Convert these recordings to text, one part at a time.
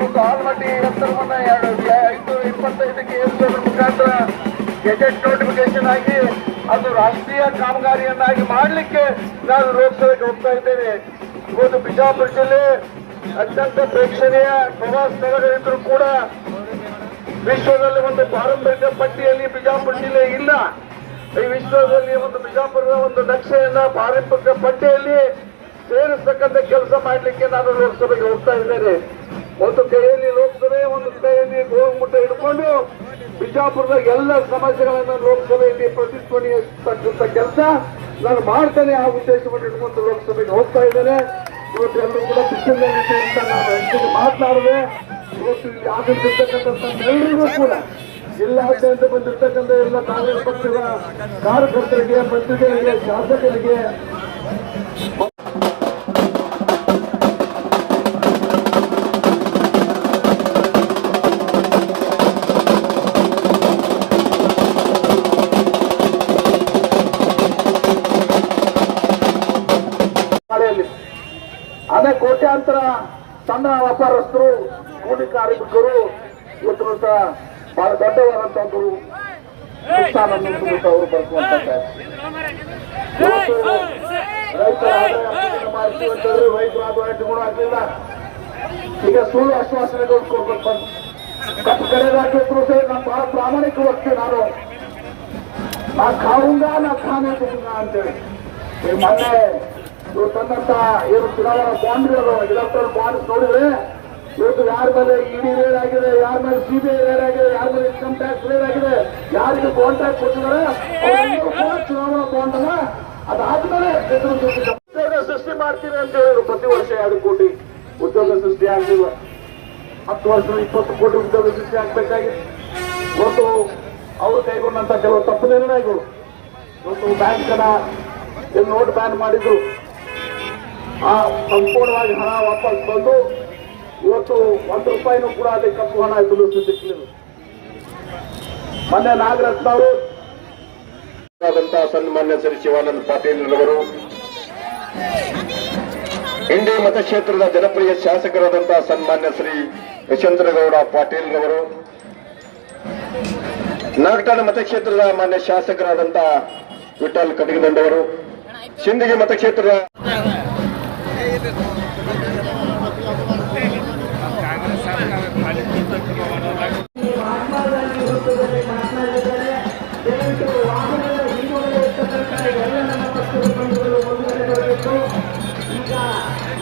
ಇವತ್ತು ಆಲ್ಮಟ್ಟಿ ಎತ್ತರವನ್ನ ಎರಡು ಐದು ಇಪ್ಪತ್ತೈದಕ್ಕೆ ಏರಿಸೋದ್ರ ಮುಖಾಂತರ ಗೆಜೆಟ್ ನೋಟಿಫಿಕೇಶನ್ ಆಗಿ ಅದು ರಾಷ್ಟ್ರೀಯ ಕಾಮಗಾರಿಯನ್ನಾಗಿ ಮಾಡಲಿಕ್ಕೆ ನಾನು ಲೋಕಸಭೆಗೆ ಹೋಗ್ತಾ ಇದ್ದೇನೆ ಇವತ್ತು ಬಿಜಾಪುರ ಜಿಲ್ಲೆ ಅತ್ಯಂತ ಪ್ರೇಕ್ಷಣೀಯ ಪ್ರವಾಸ ನಗರ ಇದ್ರೂ ಕೂಡ ವಿಶ್ವದಲ್ಲಿ ಒಂದು ಪಾರಂಪರಿಕ ಪಟ್ಟಿಯಲ್ಲಿ ಬಿಜಾಪುರ ಜಿಲ್ಲೆ ಇಲ್ಲ. ಈ ವಿಶ್ವದಲ್ಲಿ ಒಂದು ಬಿಜಾಪುರದ ಒಂದು ನಕ್ಷೆಯನ್ನ ಪಾರಂಪರಿಕ ಪಟ್ಟಿಯಲ್ಲಿ ಸೇರಿಸ್ತಕ್ಕಂಥ ಕೆಲಸ ಮಾಡಲಿಕ್ಕೆ ನಾನು ಲೋಕಸಭೆಗೆ ಹೋಗ್ತಾ ಇದ್ದೇನೆ. ಒಂದು ಕೈಯಲ್ಲಿ ಲೋಕಸಭೆ, ಒಂದು ಕೈಯಲ್ಲಿ ಗೋಮುಟ್ಟ ಹಿಡ್ಕೊಂಡು ಬಿಜಾಪುರದ ಎಲ್ಲ ಸಮಸ್ಯೆಗಳನ್ನು ಲೋಕಸಭೆಯಲ್ಲಿ ಪ್ರತಿಧ್ವನಿಸ್ತಕ್ಕಂಥ ಕೆಲಸ ನಾನು ಮಾಡ್ತೇನೆ ಆ ಉದ್ದೇಶವನ್ನು ಇಟ್ಕೊಂಡು ಲೋಕಸಭೆಗೆ ಹೋಗ್ತಾ ಇದ್ದೇನೆ. ಇವತ್ತು ಎಲ್ಲರೂ ಕೂಡ ಬಿಸಿಲಿನಲ್ಲಿ ಅಂತ ನಾನು ಹೆಚ್ಚಿಗೆ ಮಾತನಾಡಿದೆ ಇವತ್ತು ಆಗಮಿಸಿರ್ತಕ್ಕಂಥ ಎಲ್ಲರಿಗೂ ಕೂಡ ಜಿಲ್ಲಾದ್ಯಂತ ಬಂದಿರ್ತಕ್ಕಂಥ ಎಲ್ಲ ಕಾಂಗ್ರೆಸ್ ಪಕ್ಷದ ಕಾರ್ಯಕರ್ತರಿಗೆ ಮಂತ್ರಿಗಳಿಗೆ ಶಾಸಕರಿಗೆ ಅದೇ ಕೋಟ್ಯಾಂತರ ಸಣ್ಣ ವ್ಯಾಪಾರಸ್ಥರು ಕೂಲಿ ಕಾರ್ಮಿಕರು ಇವತ್ತು ಸಹ ಬಹಳ ದೊಡ್ಡವರಂತಂದ್ರು ಒಂದು ಅವರು ಇವತ್ತು ರೈತರ ಆಗ್ಲಿಲ್ಲ. ಈಗ ಸುಳ್ಳು ಆಶ್ವಾಸನೆ ಕೊಡ್ಬೇಕು ಕಪ್ಪು ಕಡೆ ಹಾಕಿದ್ರು ಸಹ ನಾನು ಬಹಳ ಪ್ರಾಮಾಣಿಕ ವ್ಯಕ್ತಿ ನಾನು. ನಾ ಖಾವುಂಗ ನಾ ಖಾನೆ दूंगा ಅಂತೇಳಿ. ಮೊನ್ನೆ ಇವ್ರು ತಂದಂತ ಏನು ಚುನಾವಣಾ ಬಾಂಡ್ಗಳು ಇಲೆಕ್ಟ್ರಲ್ ಬಾಂಡ್ಸ್ ನೋಡಿದ್ರೆ ಇವತ್ತು ಯಾರ ಮೇಲೆ ಇಡಿ ರೇಡ್ ಆಗಿದೆ, ಯಾರ ಮೇಲೆ ಸಿಬಿಐ ರೇಡ್ ಆಗಿದೆ, ಯಾರ ಮೇಲೆ ಇನ್ಕಮ್ ಟ್ಯಾಕ್ಸ್ ರೇಡ್ ಆಗಿದೆ, ಯಾರಿಗೆ ಕಾಂಟ್ರಾಕ್ಟ್ ಕೊಟ್ಟಿದ್ದಾರೆ ಚುನಾವಣಾ ಬಾಂಡ್ ಅಲ್ಲ ಅದಾದ್ಮೇಲೆ ಉದ್ಯೋಗ ಸೃಷ್ಟಿ ಮಾಡ್ತೀವಿ ಅಂತ ಹೇಳಿದ್ರು ಪ್ರತಿ ವರ್ಷ ಎರಡು ಕೋಟಿ ಉದ್ಯೋಗ ಸೃಷ್ಟಿ ಆಗಲಿಲ್ಲ. ಹತ್ತು ವರ್ಷದ ಇಪ್ಪತ್ತು ಕೋಟಿ ಉದ್ಯೋಗ ಸೃಷ್ಟಿ ಆಗ್ಬೇಕಾಗಿತ್ತು ಇವತ್ತು ಅವರು ಕೈಗೊಂಡಂತ ಕೆಲವು ತಪ್ಪು ನಿರ್ಣಯಗಳು. ಇವತ್ತು ಬ್ಯಾಂಕ್ ಏನು ನೋಟ್ ಬ್ಯಾನ್ ಮಾಡಿದ್ರು. ಆ ಸಂಪೂರ್ಣವಾಗಿ ಹಣ ವಾಪಸ್ ಬಂದು ಇವತ್ತು ಒಂದ್ ರೂಪಾಯಿನೂ ಕೂಡ ಅಲ್ಲಿ ಕಪ್ಪು ಹಣ ಎದುರಿಸಿ ಸಿಕ್ಕಲಿಲ್ಲ ಮೊನ್ನೆ ನಾಗರತ್ನ ಅವರು ಸನ್ಮಾನ್ಯ ಶ್ರೀ ಶಿವಾನಂದ ಪಾಟೀಲ್ ಅವರು ಇಂಡಿ ಮತಕ್ಷೇತ್ರದ ಜನಪ್ರಿಯ ಶಾಸಕರಾದಂತಹ ಸನ್ಮಾನ್ಯ ಶ್ರೀ ಯಶವಂತರಗೌಡ ಪಾಟೀಲ್ ರವರು ನಾಗಠಾಣ ಮತಕ್ಷೇತ್ರದ ಮಾನ್ಯ ಶಾಸಕರಾದಂತಹ ವಿಠಲ್ ಕಟಗದಂಡವರು. ಸಿಂದಗಿ ಮತಕ್ಷೇತ್ರದ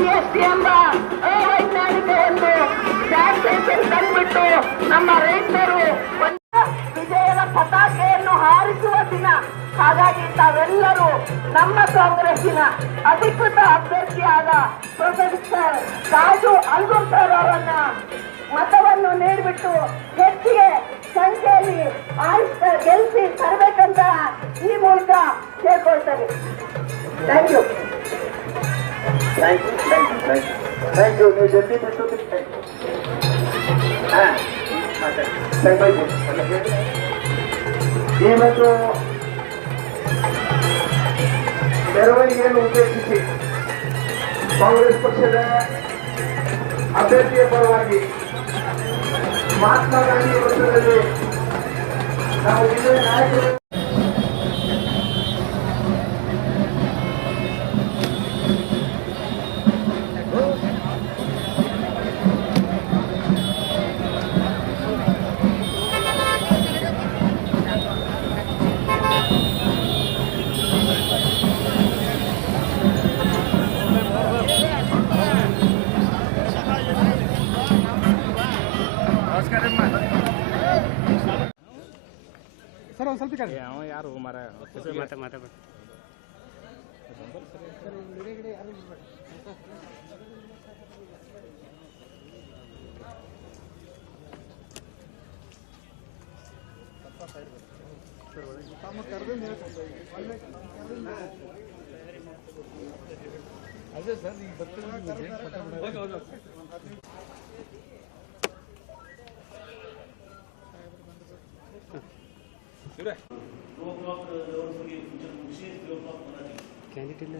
ಜಿಎಸ್ಟಿ ಎಂಬ ಅವೈಜ್ಞಾನಿಕ ಒಂದು ಟ್ಯಾಕ್ಸೇಷನ್ ತಂದ್ಬಿಟ್ಟು ನಮ್ಮ ರೈತರು ವಿಜಯದ ಪತಾಕೆಯನ್ನು ಹಾರಿಸುವ ದಿನ. ಹಾಗಾಗಿ ತಾವೆಲ್ಲರೂ ನಮ್ಮ ಕಾಂಗ್ರೆಸ್ಸಿನ ಅಧಿಕೃತ ಅಭ್ಯರ್ಥಿಯಾದ ಪ್ರೊಫೆಸರ್ ರಾಜು ಅಲ್ಗುಂಟರ್ ಅವರನ್ನ ಮತವನ್ನು ನೀಡಿಬಿಟ್ಟು ಹೆಚ್ಚಿಗೆ ಸಂಖ್ಯೆಯಲ್ಲಿ ಆಯ್ತ ಗೆಲ್ಲಿಸಿ ತರಬೇಕಂತ ಈ ಮೂಲಕ ಕೇಳ್ಕೊಳ್ತಾರೆ thank you. Thank you thank you thank you thank you ನೀವು ಜಲ್ದಿ ಬಿಟ್ಟು ಥ್ಯಾಂಕ್ ಯು ಹಾಂ ಇವತ್ತು ಮೆರವಣಿಗೆಯನ್ನು ಉದ್ದೇಶಿಸಿ ಕಾಂಗ್ರೆಸ್ ಪಕ್ಷದ ಅಭ್ಯರ್ಥಿಯ ಪರವಾಗಿ ಮಹಾತ್ಮ ಗಾಂಧಿ ವೃತ್ತದಲ್ಲಿ ನಾವು ವಿಜಯ ನಾಯಕರು ಅವ ಯಾರು ಮರ ಮಾತಾ ಮಾತಾಡ ಕ್ಯಾಂಡಿಡೇಟ್ ಇಲ್ಲ